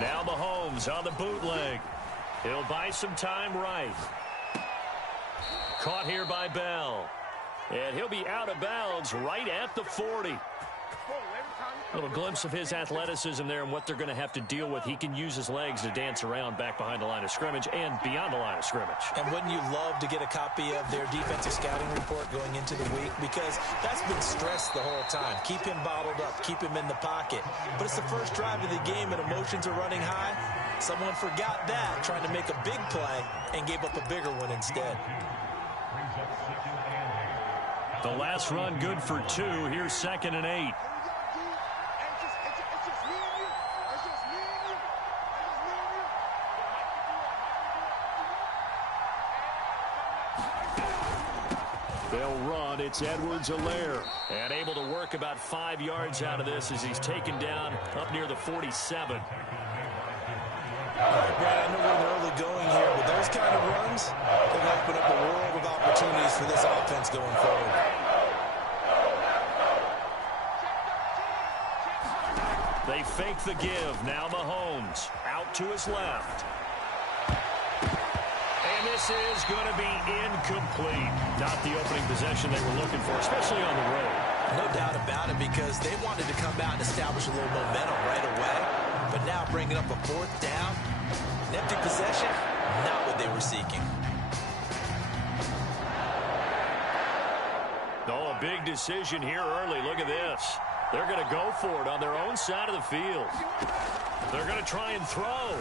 Now Mahomes on the bootleg. He'll buy some time right. Caught here by Bell. And he'll be out of bounds right at the 40. A little glimpse of his athleticism there and what they're going to have to deal with. He can use his legs to dance around back behind the line of scrimmage and beyond the line of scrimmage. And wouldn't you love to get a copy of their defensive scouting report going into the week? Because that's been stressed the whole time. Keep him bottled up. Keep him in the pocket. But it's the first drive of the game and emotions are running high. Someone forgot that, trying to make a big play, and gave up a bigger one instead. The last run good for 2. Here's 2nd and 8. They'll run. It's Edwards-Helaire. And able to work about 5 yards out of this as he's taken down up near the 47. All right, Brad, I know we're in early going here, but those kind of runs can open up a world of opportunities for this offense going forward. They fake the give. Now Mahomes out to his left. And this is going to be incomplete. Not the opening possession they were looking for, especially on the road. No doubt about it, because they wanted to come out and establish a little momentum right away. But now bringing up a 4th down, an empty possession, not what they were seeking. Oh, a big decision here early. Look at this. They're going to go for it on their own side of the field. They're going to try and throw.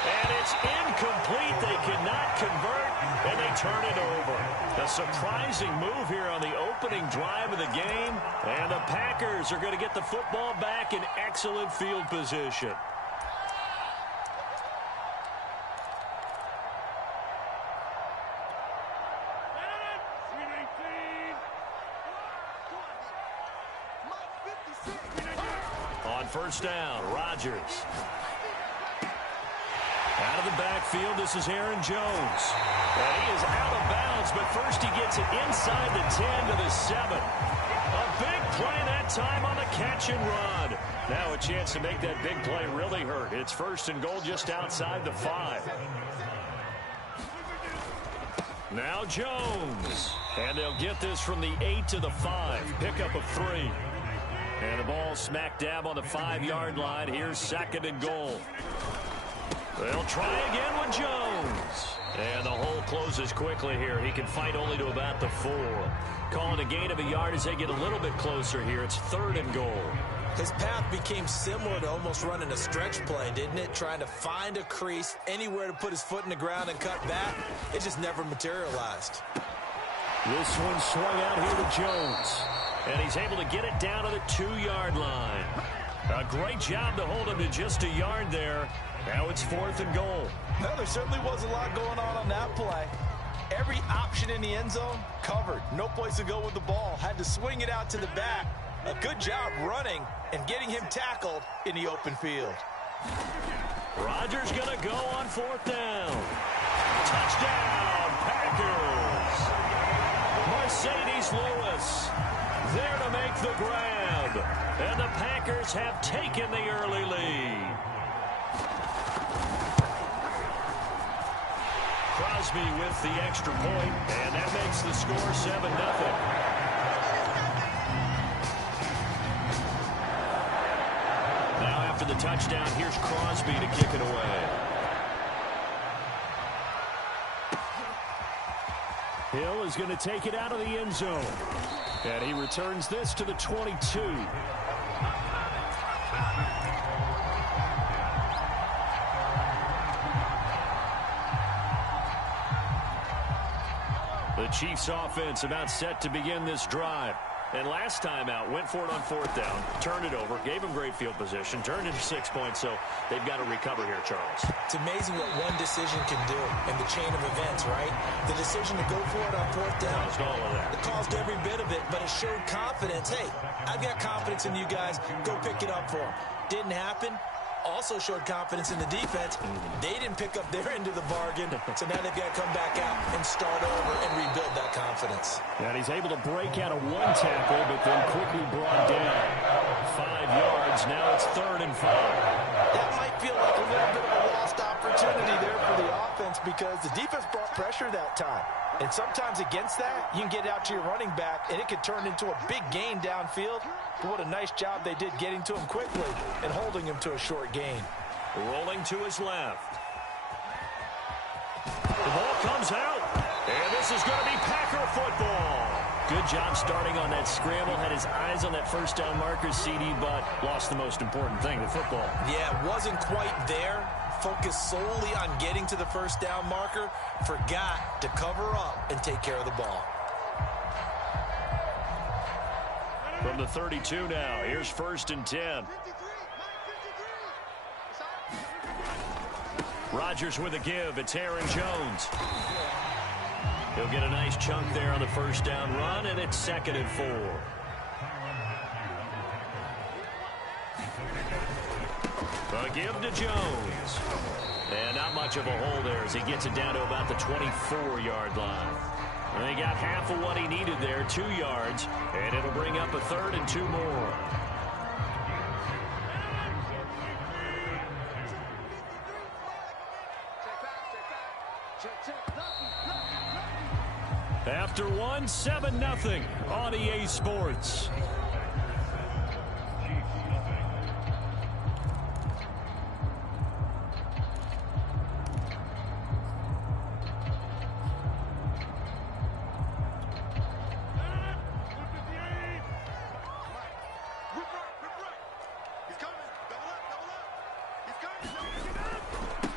And it's incomplete. They cannot convert, and they turn it over. A surprising move here on the opening drive of the game, and the Packers are going to get the football back in excellent field position. On 1st down, Rodgers. Out of the backfield, this is Aaron Jones. And he is out of bounds, but first he gets it inside the 10 to the 7. A big play that time on the catch and run. Now a chance to make that big play really hurt. It's 1st and goal just outside the 5. Now Jones. And they'll get this from the 8 to the 5. Pickup of 3. And the ball smack dab on the 5-yard line. Here's 2nd and goal. They'll try again with Jones. And the hole closes quickly here. He can fight only to about the 4. Calling a gain of a yard as they get a little bit closer here. It's 3rd and goal. His path became similar to almost running a stretch play, didn't it? Trying to find a crease, anywhere to put his foot in the ground and cut back. It just never materialized. This one swung out here to Jones. And he's able to get it down to the 2-yard line. A great job to hold him to just a yard there. Now it's 4th and goal. No, there certainly was a lot going on that play. Every option in the end zone covered. No place to go with the ball. Had to swing it out to the back. A good job running and getting him tackled in the open field. Rodgers going to go on 4th down. Touchdown, Packers. Mercedes Lewis there to make the grab. And the Packers have taken the early lead. Crosby with the extra point, and that makes the score 7-0. Now after the touchdown, here's Crosby to kick it away. Hill is going to take it out of the end zone. And he returns this to the 22. The Chiefs offense about set to begin this drive. And last time out, went for it on 4th down, turned it over, gave them great field position, turned into 6 points, so they've got to recover here, Charles. It's amazing what one decision can do in the chain of events, right? The decision to go for it on 4th down. Caused all of that. It caused every bit of it, but it showed confidence. Hey, I've got confidence in you guys. Go pick it up for them. Didn't happen. Also showed confidence in the defense. They didn't pick up their end of the bargain, so now they've got to come back out and start over and rebuild that confidence. And he's able to break out of 1 tackle, but then quickly brought down. 5 yards. Now it's 3rd and 5. That might feel like a little bit of a lost opportunity there for the offense because the defense brought pressure that time. And sometimes against that, you can get out to your running back, and it could turn into a big gain downfield. But what a nice job they did getting to him quickly and holding him to a short gain. Rolling to his left. The ball comes out, and this is going to be Packer football. Good job starting on that scramble. Had his eyes on that first down marker, CD, but lost the most important thing, the football. Yeah, wasn't quite there. Focused solely on getting to the first down marker. Forgot to cover up and take care of the ball. From the 32 now, here's 1st and 10. Rodgers with a give. It's Aaron Jones. He'll get a nice chunk there on the first down run, and it's 2nd and 4. A give to Jones. And not much of a hole there as he gets it down to about the 24-yard line. And he got half of what he needed there, 2 yards, and it'll bring up a 3rd and 2 more. After 1, 7-0 on EA Sports.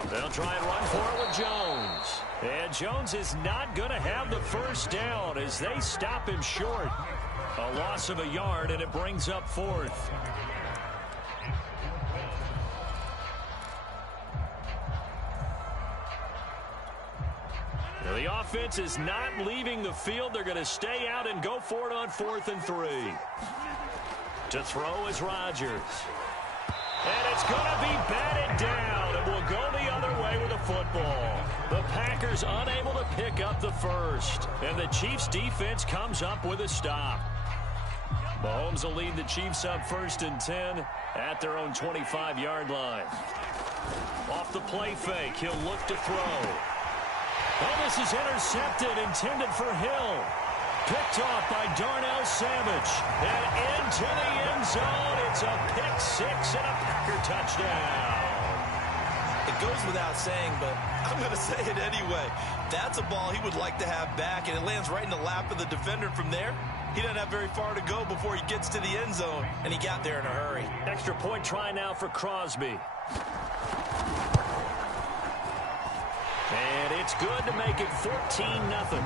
They'll try and run for it with Jones. And Jones is not going to have the first down as they stop him short. A loss of a yard, and it brings up 4th. Now, the offense is not leaving the field. They're going to stay out and go for it on 4th and 3. To throw is Rodgers. And it's going to be batted down, and will go the other way with the football. The Packers unable to pick up the first, and the Chiefs' defense comes up with a stop. Mahomes will lead the Chiefs up 1st and 10 at their own 25-yard line. Off the play fake, he'll look to throw. Oh, this is intercepted, intended for Hill. Picked off by Darnell Savage. And into the end zone. It's a pick 6 and a Packer touchdown. It goes without saying, but I'm going to say it anyway. That's a ball he would like to have back, and it lands right in the lap of the defender from there. He doesn't have very far to go before he gets to the end zone, and he got there in a hurry. Extra point try now for Crosby. And it's good to make it 14-0.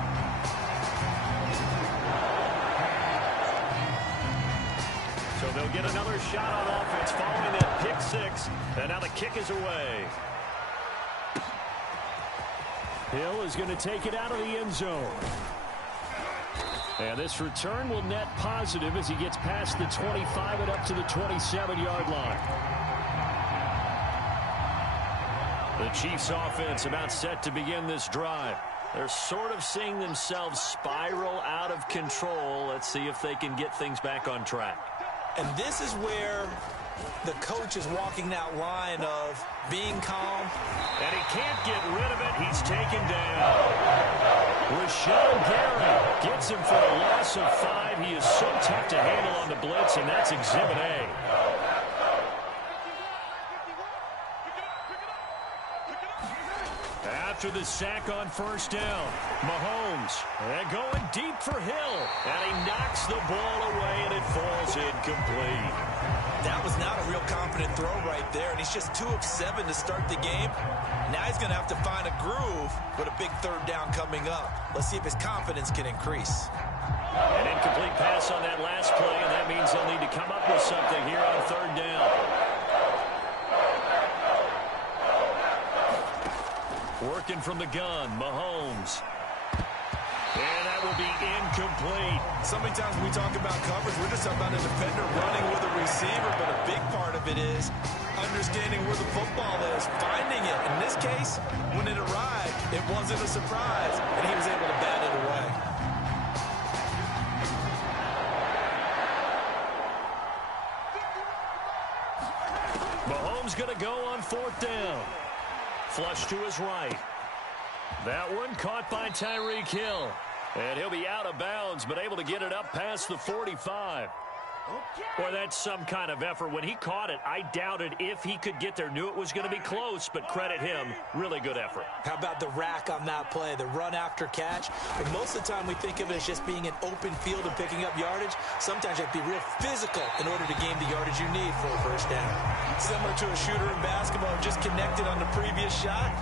So they'll get another shot on offense following that pick 6. And now the kick is away. Hill is going to take it out of the end zone. And this return will net positive as he gets past the 25 and up to the 27-yard line. The Chiefs offense about set to begin this drive. They're sort of seeing themselves spiral out of control. Let's see if they can get things back on track. And this is where the coach is walking that line of being calm. And he can't get rid of it. He's taken down. Rashawn Gary gets him for a loss of 5. He is so tough to handle on the blitz, and that's Exhibit A. After the sack on first down, Mahomes going deep for Hill, and he knocks the ball away, and it falls incomplete. That was not a real confident throw right there, and he's just 2 of 7 to start the game. Now he's going to have to find a groove with a big third down coming up. Let's see if his confidence can increase. An incomplete pass on that last play, and that means they'll need to come up with something here on third down. Working from the gun, Mahomes. And that will be incomplete. So many times when we talk about coverage, we're just talking about a defender running with a receiver, but a big part of it is understanding where the football is, finding it. In this case, when it arrived, it wasn't a surprise, and he was able to bat it away. Mahomes going to go on 4th down. Flush to his right. That one caught by Tyreek Hill. And he'll be out of bounds, but able to get it up past the 45. Boy, that's some kind of effort. When he caught it, I doubted if he could get there. Knew it was going to be close, but credit him. Really good effort. How about the rack on that play, the run after catch? And most of the time we think of it as just being an open field and picking up yardage. Sometimes you have to be real physical in order to gain the yardage you need for a first down. Similar to a shooter in basketball who just connected on the previous shot.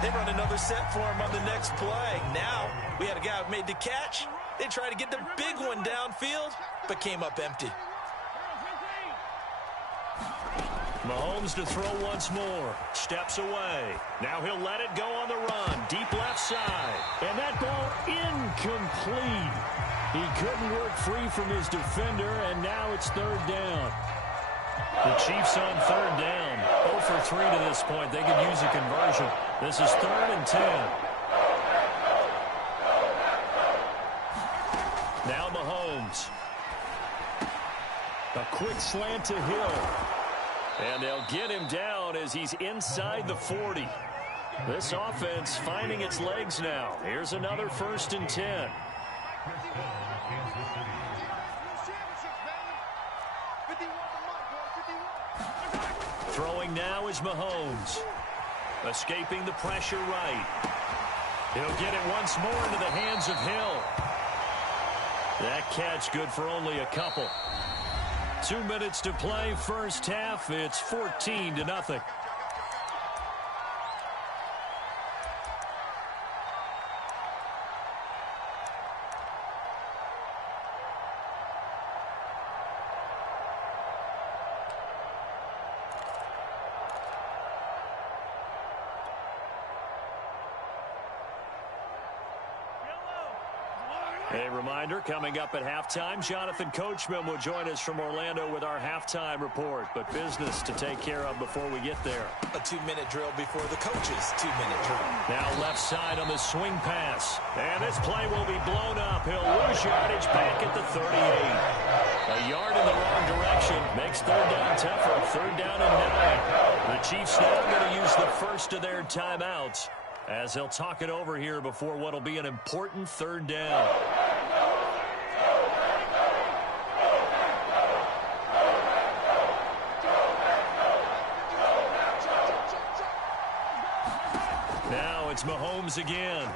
They run another set for him on the next play. Now we had a guy who made the catch. They tried to get the big one downfield, but came up empty. Mahomes to throw once more. Steps away. Now he'll let it go on the run. Deep left side. And that ball incomplete. He couldn't work free from his defender, and now it's 3rd down. The Chiefs on 3rd down. 0 for 3 to this point. They could use a conversion. This is 3rd and 10. Now Mahomes. A quick slant to Hill. And they'll get him down as he's inside the 40. This offense finding its legs now. Here's another 1st and 10. Throwing now is Mahomes. Escaping the pressure right. He'll get it once more into the hands of Hill. That catch good for only a couple. 2 minutes to play, first half. It's 14-0. A reminder, coming up at halftime, Jonathan Coachman will join us from Orlando with our halftime report. But business to take care of before we get there. A 2-minute drill before the coach's 2-minute drill. Now left side on the swing pass. And this play will be blown up. He'll lose yardage back at the 38. A yard in the wrong direction. Makes 3rd down tougher. 3rd down and 9. The Chiefs now going to use the first of their timeouts as they'll talk it over here before what will be an important 3rd down. Now it's Mahomes again.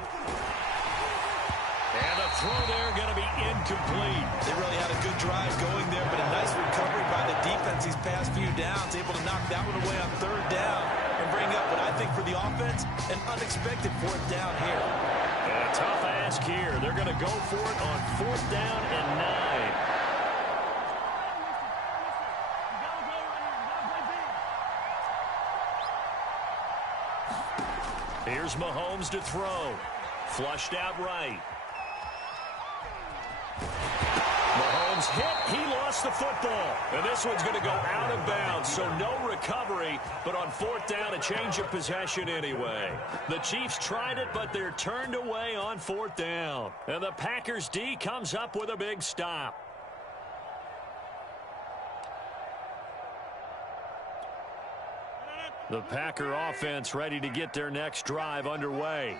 And a throw there going to be incomplete. They really had a good drive going there, but a nice recovery by the defense these past few downs. Able to knock that one away on 3rd down and bring up what I think for the offense, an unexpected 4th down here. And a tough ask here. They're going to go for it on 4th down and 9. Here's Mahomes to throw. Flushed out right. Mahomes hit. He lost the football. And this one's going to go out of bounds, so no recovery. But on 4th down, a change of possession anyway. The Chiefs tried it, but they're turned away on 4th down. And the Packers D comes up with a big stop. The Packer offense ready to get their next drive underway.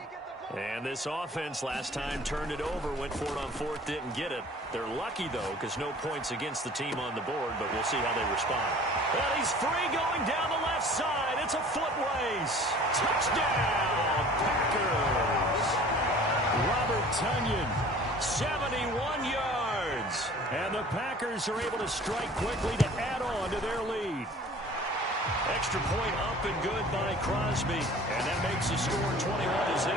And this offense last time turned it over, went for it on 4th, didn't get it. They're lucky, though, because no points against the team on the board, but we'll see how they respond. And he's free going down the left side. It's a foot race. Touchdown, Packers. Robert Tonyan, 71 yards. And the Packers are able to strike quickly to add on to their lead. Extra point up and good by Crosby. And that makes the score 21-0.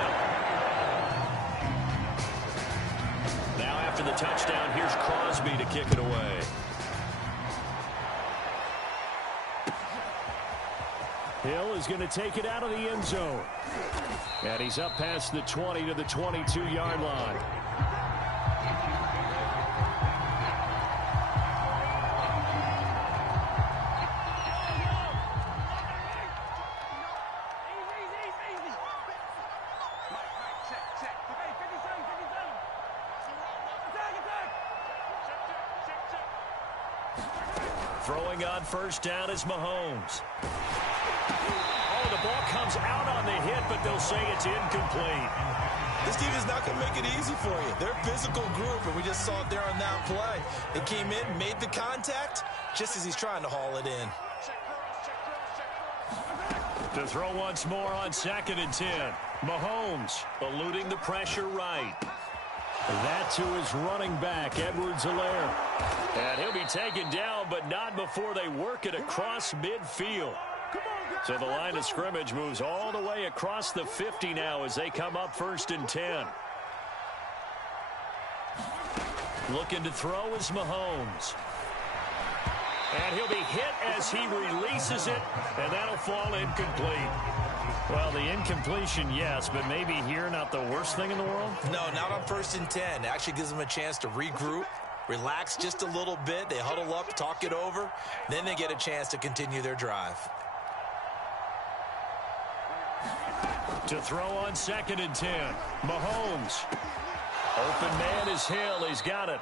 Now after the touchdown, here's Crosby to kick it away. Hill is going to take it out of the end zone. And he's up past the 20 to the 22-yard line. Throwing on first down is Mahomes. Oh, the ball comes out on the hit, but they'll say it's incomplete. This team is not going to make it easy for you. They're a physical group, and we just saw it there on that play. They came in, made the contact, just as he's trying to haul it in. To throw once more on 2nd and 10. Mahomes eluding the pressure right. That's who is running back, Edwards-Helaire. And he'll be taken down, but not before they work it across midfield. So the line of scrimmage moves all the way across the 50 now as they come up 1st and 10. Looking to throw is Mahomes. And he'll be hit as he releases it, and that'll fall incomplete. Well, the incompletion, yes, but maybe here not the worst thing in the world? No, not on 1st and 10. It actually gives them a chance to regroup, relax just a little bit. They huddle up, talk it over. Then they get a chance to continue their drive. To throw on 2nd and 10. Mahomes. Open man is Hill. He's got it.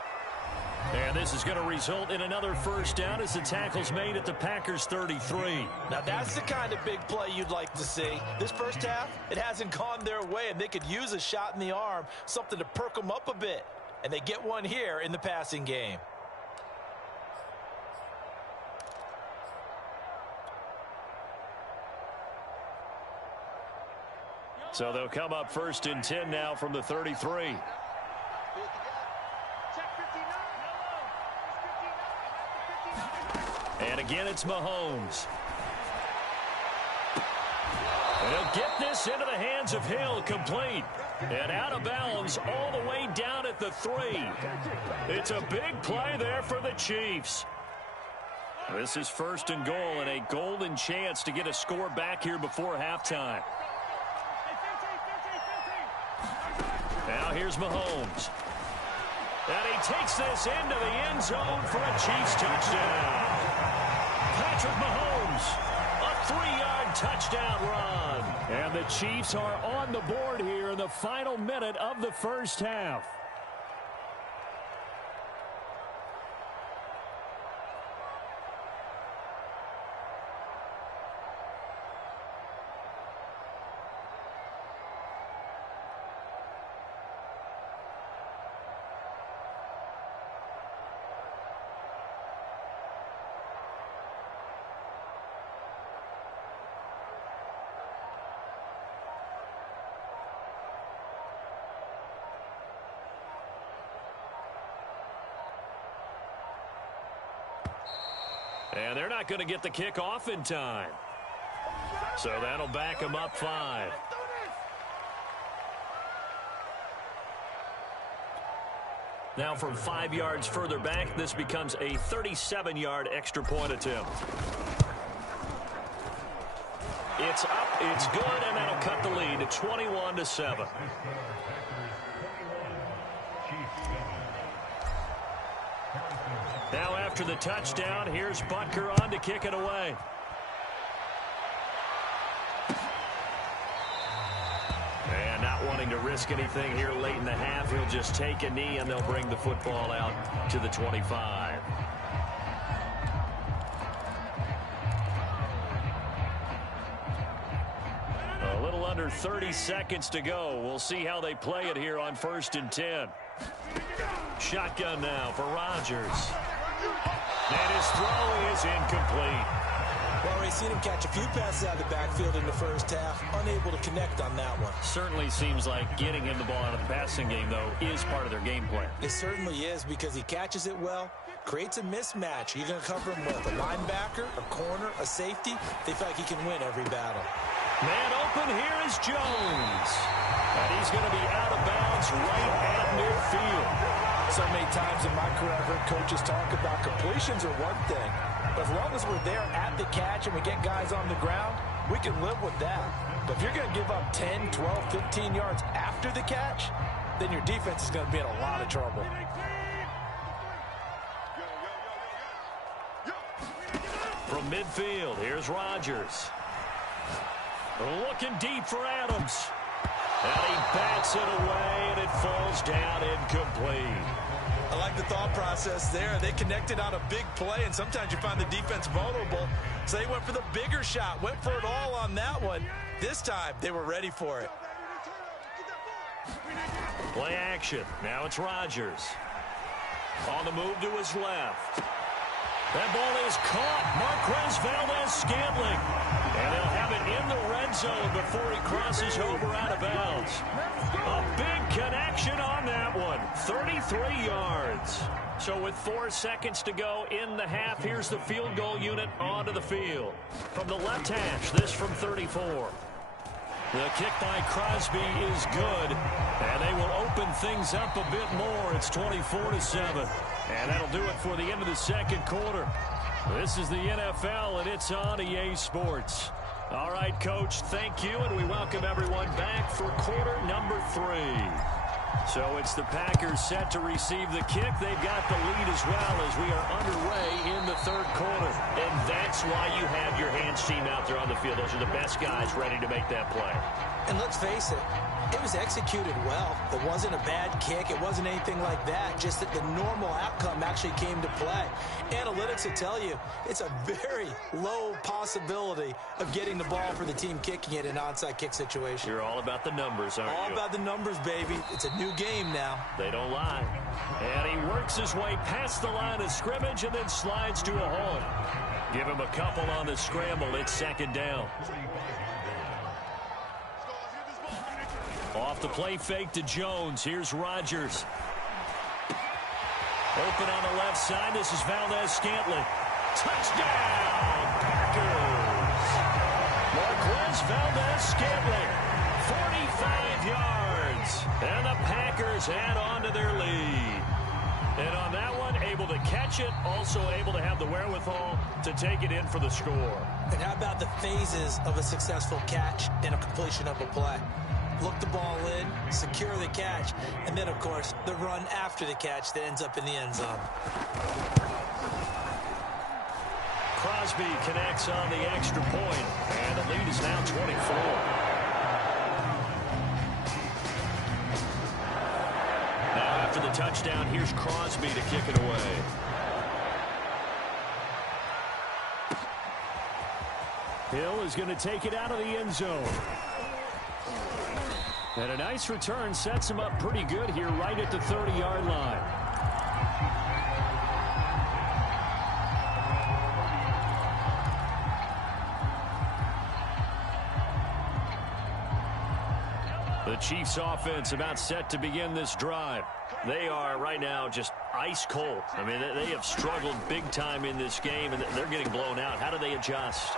And this is going to result in another first down as the tackle's made at the Packers 33. Now that's the kind of big play you'd like to see. This first half, it hasn't gone their way, and they could use a shot in the arm, something to perk them up a bit. And they get one here in the passing game. So they'll come up 1st and 10 now from the 33. And again, it's Mahomes. And he'll get this into the hands of Hill, complete. And out of bounds all the way down at the 3. It's a big play there for the Chiefs. This is 1st and goal and a golden chance to get a score back here before halftime. Now here's Mahomes. And he takes this into the end zone for a Chiefs touchdown. Patrick Mahomes, a 3-yard touchdown run. And the Chiefs are on the board here in the final minute of the first half. And they're not going to get the kick off in time. So that'll back them up 5. Now from 5 yards further back, this becomes a 37-yard extra point attempt. It's up, it's good, and that'll cut the lead to 21-7. Now after the touchdown, here's Butker on to kick it away. And not wanting to risk anything here late in the half, he'll just take a knee and they'll bring the football out to the 25. A little under 30 seconds to go. We'll see how they play it here on 1st and 10. Shotgun now for Rodgers. And his throw is incomplete. Well, we've seen him catch a few passes out of the backfield in the first half, unable to connect on that one. Certainly seems like getting him the ball out of the passing game, though, is part of their game plan. It certainly is because he catches it well, creates a mismatch. You're going to cover him with a linebacker, a corner, a safety. They feel like he can win every battle. Man open, here is Jones. And he's going to be out of bounds right at midfield. So many times in my career, I've heard coaches talk about completions are one thing. But as long as we're there at the catch and we get guys on the ground, we can live with that. But if you're going to give up 10, 12, 15 yards after the catch, then your defense is going to be in a lot of trouble. From midfield, here's Rodgers. Looking deep for Adams. And he bats it away, and it falls down incomplete. I like the thought process there. They connected on a big play, and sometimes you find the defense vulnerable. So they went for the bigger shot, went for it all on that one. This time, they were ready for it. Play action. Now it's Rodgers. On the move to his left. That ball is caught. Marquez Valdez-Scantling. And they'll have it in the red zone before he crosses over out of bounds. A big connection on that one. 33 yards. So with 4 seconds to go in the half, here's the field goal unit onto the field. From the left hash, this from 34. The kick by Crosby is good, and they will open things up a bit more. It's 24-7, and that'll do it for the end of the second quarter. This is the NFL, and it's on EA Sports. All right, Coach, thank you, and we welcome everyone back for quarter number 3. So it's the Packers set to receive the kick. They've got the lead as well as we are underway in the third quarter. And that's why you have your hands team out there on the field. Those are the best guys ready to make that play. And let's face it, it was executed well. It wasn't a bad kick. It wasn't anything like that. Just that the normal outcome actually came to play. Analytics will tell you it's a very low possibility of getting the ball for the team kicking it in an onside kick situation. You're all about the numbers, aren't you? All about the numbers, baby. It's a new game now. They don't lie. And he works his way past the line of scrimmage and then slides to a hole. Give him a couple on the scramble. It's second down. Off the play fake to Jones. Here's Rodgers. Open on the left side. This is Valdez-Scantling. Touchdown, Packers. Marquez Valdez-Scantling. 45 yards. And the Packers add on to their lead. And on that one, able to catch it, also able to have the wherewithal to take it in for the score. And how about the phases of a successful catch and a completion of a play? Look the ball in, secure the catch, and then, of course, the run after the catch that ends up in the end zone. Crosby connects on the extra point, and the lead is now 24. Now after the touchdown, here's Crosby to kick it away. Hill is going to take it out of the end zone. And a nice return sets him up pretty good here right at the 30-yard line. The Chiefs offense about set to begin this drive. They are right now just ice cold. I mean, they have struggled big time in this game, and they're getting blown out. How do they adjust?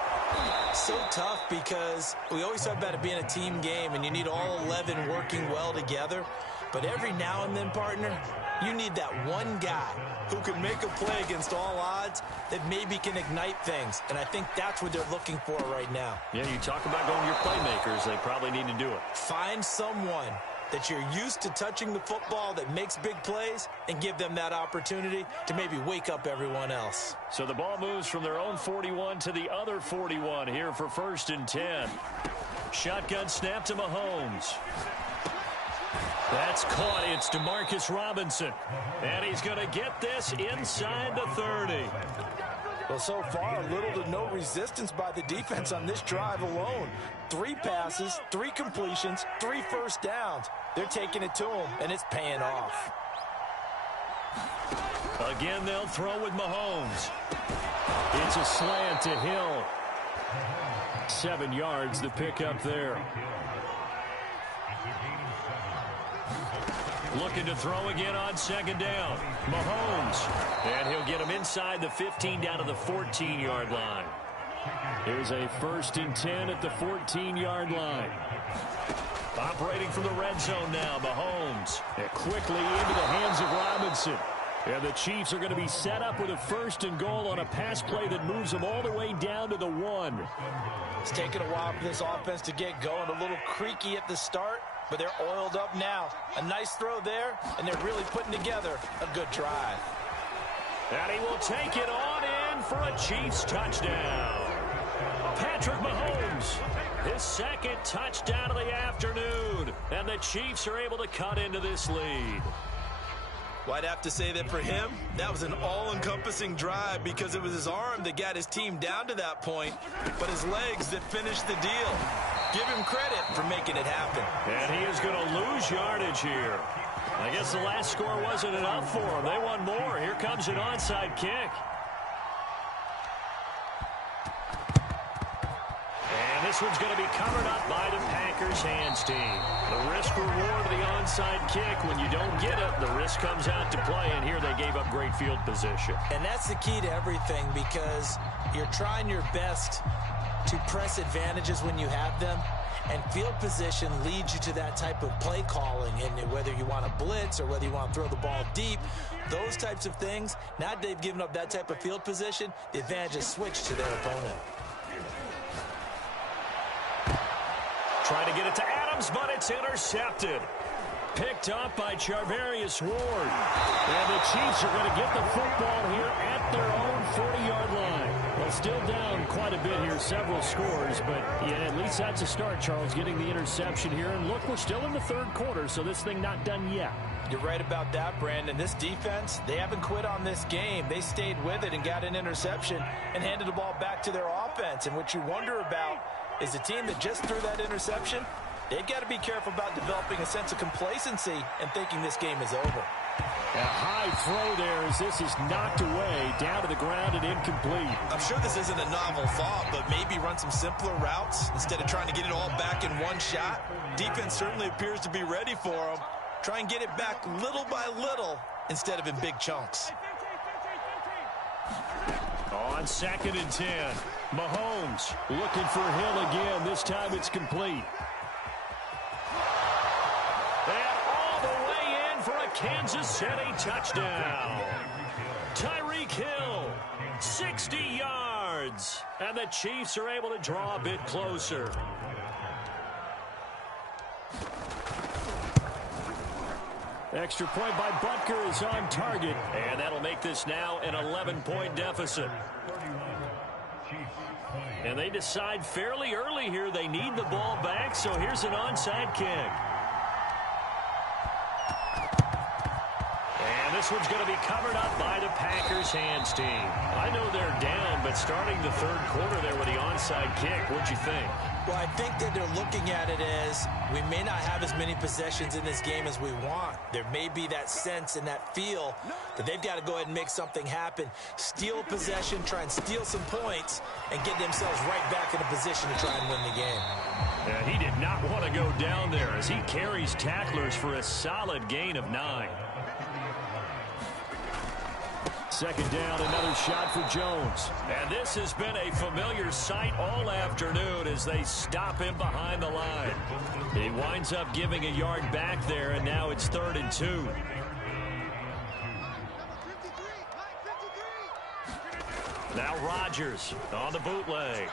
So tough because we always talk about it being a team game, and you need all 11 working well together. But every now and then, partner, you need that one guy who can make a play against all odds that maybe can ignite things. And I think that's what they're looking for right now. Yeah, you talk about going to your playmakers. They probably need to do it. Find someone that you're used to touching the football that makes big plays and give them that opportunity to maybe wake up everyone else. So the ball moves from their own 41 to the other 41 here for 1st and 10. Shotgun snap to Mahomes. That's caught. It's DeMarcus Robinson. And he's going to get this inside the 30. Well, so far, little to no resistance by the defense on this drive alone. 3 passes, 3 completions, 3 first downs. They're taking it to him, and it's paying off. Again, they'll throw with Mahomes. It's a slant to Hill. 7 yards to pick up there. Looking to throw again on 2nd down. Mahomes. And he'll get him inside the 15 down to the 14-yard line. Here's a 1st and 10 at the 14-yard line. Operating from the red zone now, Mahomes. And quickly into the hands of Robinson. And the Chiefs are going to be set up with a 1st and goal on a pass play that moves them all the way down to the 1. It's taken a while for this offense to get going. A little creaky at the start, but they're oiled up now. A nice throw there, and they're really putting together a good drive. And he will take it on in for a Chiefs touchdown. Patrick Mahomes, his 2nd touchdown of the afternoon. And the Chiefs are able to cut into this lead. Well, I'd have to say that for him, that was an all-encompassing drive because it was his arm that got his team down to that point, but his legs that finished the deal. Give him credit for making it happen. And he is going to lose yardage here. I guess the last score wasn't enough for him. They want more. Here comes an onside kick. And this one's going to be covered up by the Packers hands team. The risk reward of the onside kick. When you don't get it, the risk comes out to play, and here they gave up great field position. And that's the key to everything because you're trying your best to press advantages when you have them, and field position leads you to that type of play calling. And whether you want to blitz or whether you want to throw the ball deep, those types of things, now that they've given up that type of field position, the advantage is switched to their opponent. Trying to get it to Adams, but it's intercepted. Picked up by Charvarius Ward. And the Chiefs are going to get the football here at their own 40-yard line. Well, still down quite a bit here, several scores, but yeah, at least that's a start, Charles, getting the interception here. And look, we're still in the third quarter, so this thing not done yet. You're right about that, Brandon. This defense, they haven't quit on this game. They stayed with it and got an interception and handed the ball back to their offense. And what you wonder about is the team that just threw that interception, they've got to be careful about developing a sense of complacency and thinking this game is over. A high throw there as this is knocked away, down to the ground and incomplete. I'm sure this isn't a novel thought, but maybe run some simpler routes instead of trying to get it all back in one shot. Defense certainly appears to be ready for them. Try and get it back little by little instead of in big chunks. On 2nd and 10, Mahomes looking for Hill again. This time it's complete. And all the way in for a Kansas City touchdown. Tyreek Hill, 60 yards. And the Chiefs are able to draw a bit closer. Extra point by Butker is on target. And that'll make this now an 11-point deficit. And they decide fairly early here they need the ball back, so here's an onside kick. And this one's going to be covered up by the Packers hands team. I know they're down, but starting the third quarter there with the onside kick, what'd you think? Well, I think that they're looking at it as we may not have as many possessions in this game as we want. There may be that sense and that feel that they've got to go ahead and make something happen. Steal possession, try and steal some points, and get themselves right back in a position to try and win the game. And he did not want to go down there as he carries tacklers for a solid gain of 9. Second down, another shot for Jones. And this has been a familiar sight all afternoon as they stop him behind the line. He winds up giving a yard back there, and now it's 3rd and 2. Now Rodgers on the bootleg.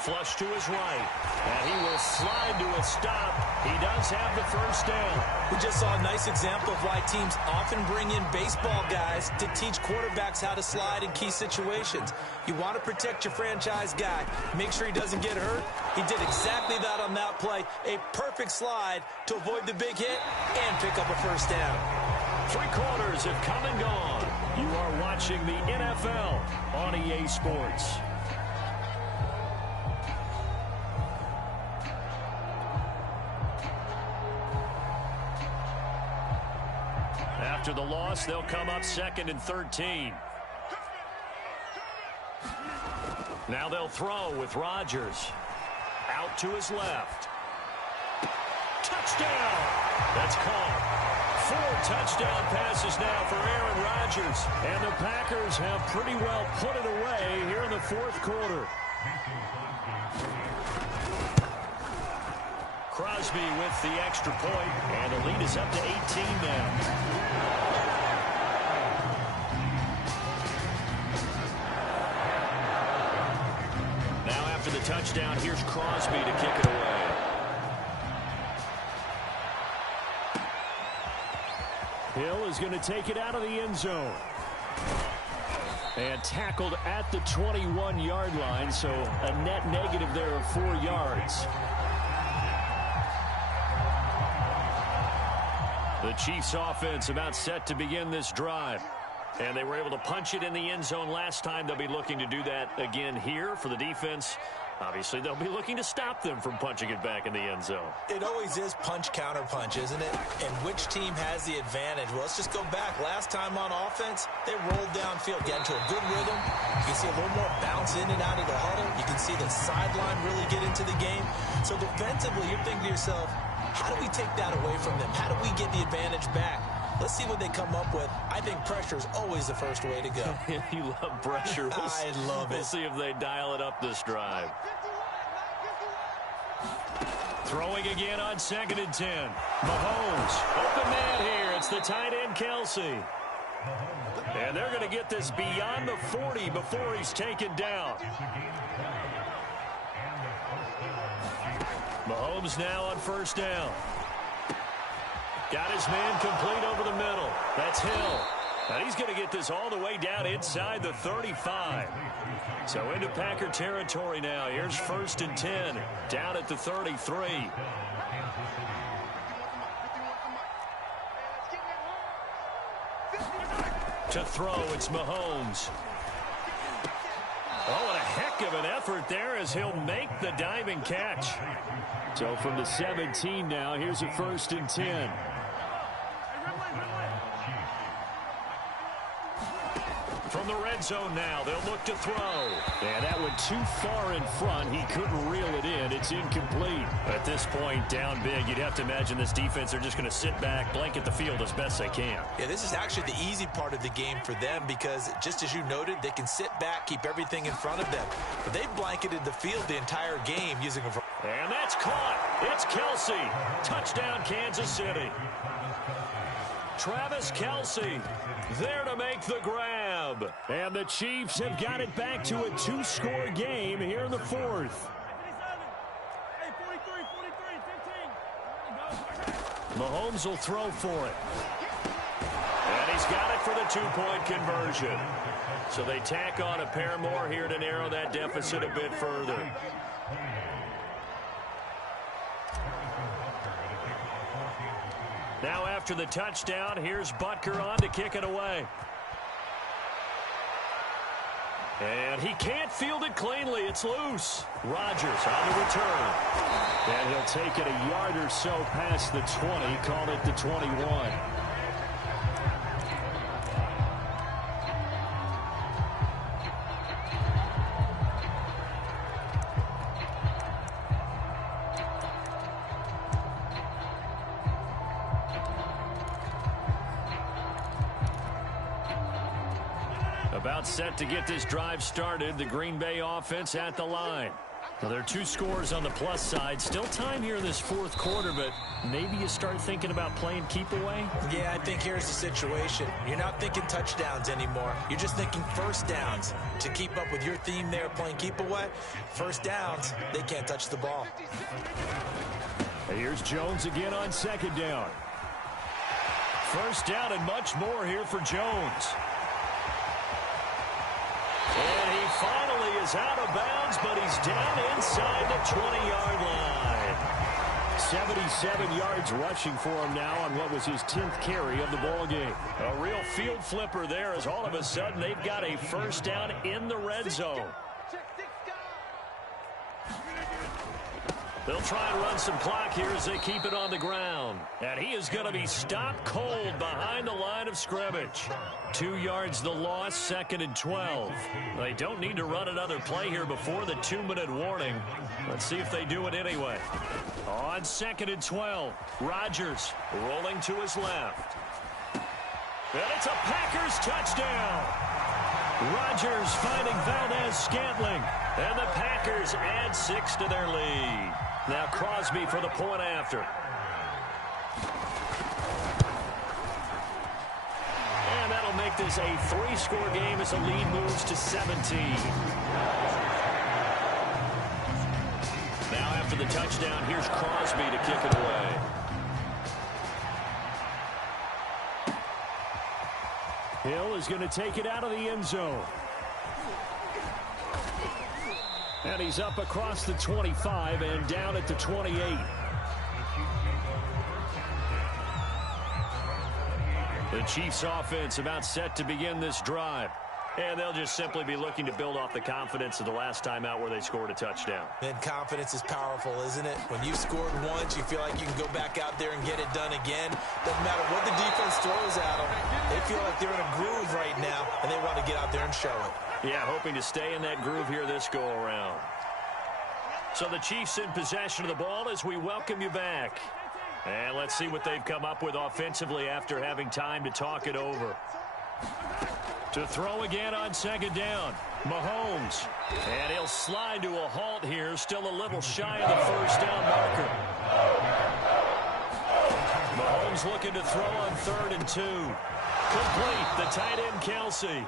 Flush to his right. And he will slide to a stop. He does have the first down. We just saw a nice example of why teams often bring in baseball guys to teach quarterbacks how to slide in key situations. You want to protect your franchise guy. Make sure he doesn't get hurt. He did exactly that on that play. A perfect slide to avoid the big hit and pick up a first down. 3 quarters have come and gone. You are watching the NFL on EA Sports. After the loss, they'll come up 2nd and 13. Now they'll throw with Rodgers. Out to his left. Touchdown! That's caught. 4 touchdown passes now for Aaron Rodgers. And the Packers have pretty well put it away here in the 4th quarter. Crosby with the extra point, and the lead is up to 18 now. Now after the touchdown, here's Crosby to kick it away. Hill is going to take it out of the end zone. And tackled at the 21-yard line, so a net negative there of 4 yards. The Chiefs offense about set to begin this drive. And they were able to punch it in the end zone last time. They'll be looking to do that again here for the defense. Obviously, they'll be looking to stop them from punching it back in the end zone. It always is punch-counter-punch, isn't it? And which team has the advantage? Well, let's just go back. Last time on offense, they rolled downfield, got into a good rhythm. You can see a little more bounce in and out of the huddle. You can see the sideline really get into the game. So defensively, you're thinking to yourself, how do we take that away from them? How do we get the advantage back? Let's see what they come up with. I think pressure is always the first way to go. You love pressure. I love it. We'll see if they dial it up this drive. Throwing again on 2nd and 10. Mahomes, open man here. It's the tight end, Kelsey. And they're going to get this beyond the 40 before he's taken down. Mahomes now on 1st down. Got his man complete over the middle. That's Hill. And he's going to get this all the way down inside the 35. So into Packer territory now. Here's 1st and 10. Down at the 33. To throw, it's Mahomes. Oh, and a heck of an effort there as he'll make the diving catch. So from the 17 now, here's a 1st and 10. From the red zone now, they'll look to throw. And that went too far in front. He couldn't reel it in. It's incomplete. At this point, down big, you'd have to imagine this defense are just going to sit back, blanket the field as best they can. Yeah, this is actually the easy part of the game for them because, just as you noted, they can sit back, keep everything in front of them. But they've blanketed the field the entire game using a... And that's caught. It's Kelsey. Touchdown, Kansas City. Travis Kelsey there to make the grab. And the Chiefs have got it back to a 2-score game here in the 4th. Mahomes will throw for it. And he's got it for the 2-point conversion. So they tack on a pair more here to narrow that deficit a bit further. Now after the touchdown, here's Butker on to kick it away. And he can't field it cleanly. It's loose. Rodgers on the return. And he'll take it a yard or so past the 20, call it the 21. About set to get this drive started. The Green Bay offense at the line. Well, there are 2 scores on the plus side. Still time here in this 4th quarter, but maybe you start thinking about playing keep away? Yeah, I think here's the situation. You're not thinking touchdowns anymore. You're just thinking 1st downs. To keep up with your theme there, playing keep away, 1st downs, they can't touch the ball. Here's Jones again on 2nd down. 1st down and much more here for Jones. And he finally is out of bounds, but he's down inside the 20-yard line. 77 yards rushing for him now on what was his 10th carry of the ball game. A real field flipper there as all of a sudden they've got a 1st down in the red zone. They'll try and run some clock here as they keep it on the ground. And he is going to be stopped cold behind the line of scrimmage. 2 yards the loss, 2nd and 12. They don't need to run another play here before the 2-minute warning. Let's see if they do it anyway. On 2nd and 12, Rodgers rolling to his left. And it's a Packers touchdown. Rodgers finding Valdez-Scantling. And the Packers add 6 to their lead. Now Crosby for the point after. And that'll make this a 3-score game as the lead moves to 17. Now after the touchdown, here's Crosby to kick it away. Hill is going to take it out of the end zone. And he's up across the 25 and down at the 28. The Chiefs offense about set to begin this drive. And they'll just simply be looking to build off the confidence of the last time out where they scored a touchdown. And confidence is powerful, isn't it? When you've scored once, you feel like you can go back out there and get it done again. Doesn't matter what the defense throws at them. They feel like they're in a groove right now, and they want to get out there and show it. Yeah, hoping to stay in that groove here this go-around. So the Chiefs in possession of the ball as we welcome you back. And let's see what they've come up with offensively after having time to talk it over. To throw again on second down, Mahomes. And he'll slide to a halt here, still a little shy of the first down marker. Mahomes looking to throw on 3rd and 2. Complete, the tight end Kelsey.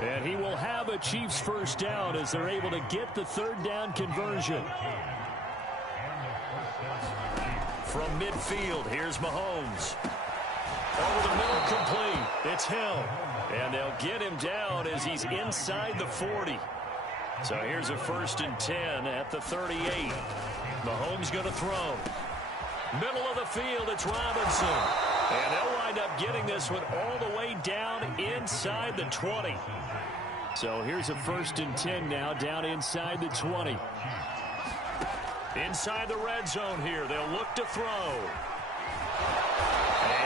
And he will have a Chiefs first down as they're able to get the 3rd down conversion. From midfield, here's Mahomes. Over the middle, complete. It's Hill. And they'll get him down as he's inside the 40. So here's a 1st and 10 at the 38. Mahomes going to throw. Middle of the field, it's Robinson. And they'll wind up getting this one all the way down inside the 20. So here's a 1st and 10 now down inside the 20. Inside the red zone here, they'll look to throw.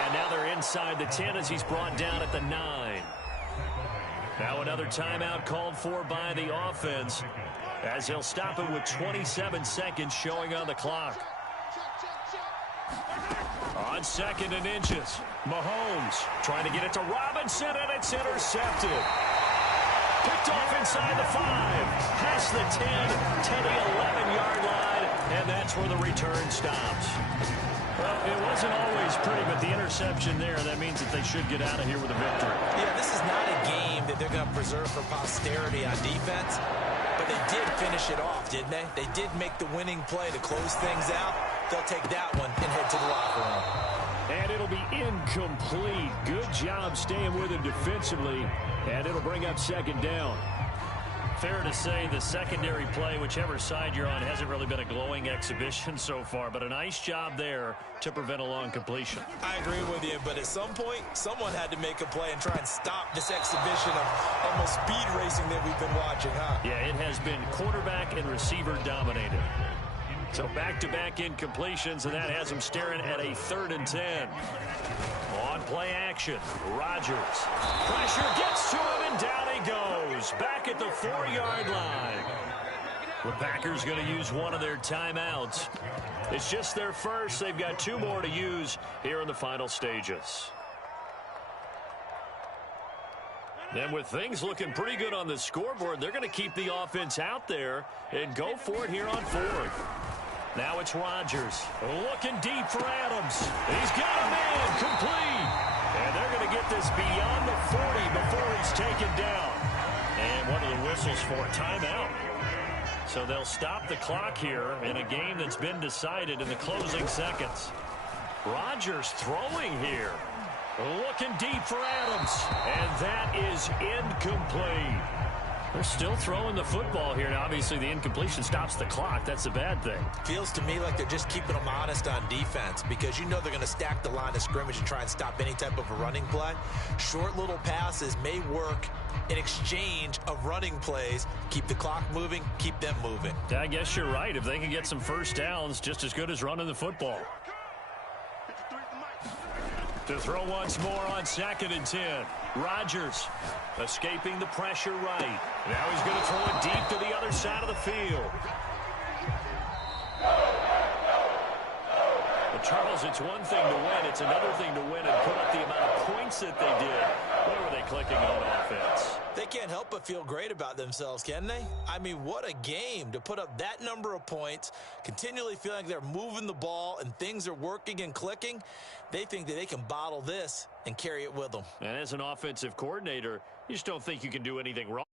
And now they're inside the 10 as he's brought down at the 9. Now another timeout called for by the offense as he'll stop it with 27 seconds showing on the clock. On 2nd and inches, Mahomes trying to get it to Robinson, and it's intercepted. Picked off inside the 5, past the 10 to the 11-yard line, and that's where the return stops. Well, it wasn't always pretty, but the interception there, that means that they should get out of here with a victory. Yeah, this is not a game that they're going to preserve for posterity on defense, but they did finish it off, didn't they? They did make the winning play to close things out. They'll take that one and head to the locker room. And it'll be incomplete. Good job staying with him defensively, and it'll bring up 2nd down. Fair to say the secondary play, whichever side you're on, hasn't really been a glowing exhibition so far, but a nice job there to prevent a long completion. I agree with you, but at some point, someone had to make a play and try and stop this exhibition of almost speed racing that we've been watching, huh? Yeah, it has been quarterback and receiver dominated. So back-to-back incompletions, and that has him staring at a 3rd and 10. On play action, Rodgers. Pressure gets to him, and down he goes. Back at the 4-yard line. The Packers going to use one of their timeouts. It's just their first. They've got 2 more to use here in the final stages. Then with things looking pretty good on the scoreboard, they're going to keep the offense out there and go for it here on 4th. Now it's Rodgers looking deep for Adams. He's got a man complete. And they're going to get this beyond the 40 before he's taken down. And one of the whistles for a timeout. So they'll stop the clock here in a game that's been decided in the closing seconds. Rodgers throwing here. Looking deep for Adams. And that is incomplete. They're still throwing the football here. Now, obviously, the incompletion stops the clock. That's the bad thing. Feels to me like they're just keeping them honest on defense because you know they're going to stack the line of scrimmage and try and stop any type of a running play. Short little passes may work in exchange of running plays. Keep the clock moving, keep them moving. I guess you're right. If they can get some first downs, just as good as running the football. To throw once more on 2nd and 10. Rodgers escaping the pressure right. Now he's going to throw it deep to the other side of the field. But Charles, it's one thing to win. It's another thing to win and put up the amount of points that they did. What were they clicking on offense? They can't help but feel great about themselves, can they? I mean, what a game to put up that number of points, continually feeling like they're moving the ball and things are working and clicking. They think that they can bottle this and carry it with them. And as an offensive coordinator, you just don't think you can do anything wrong.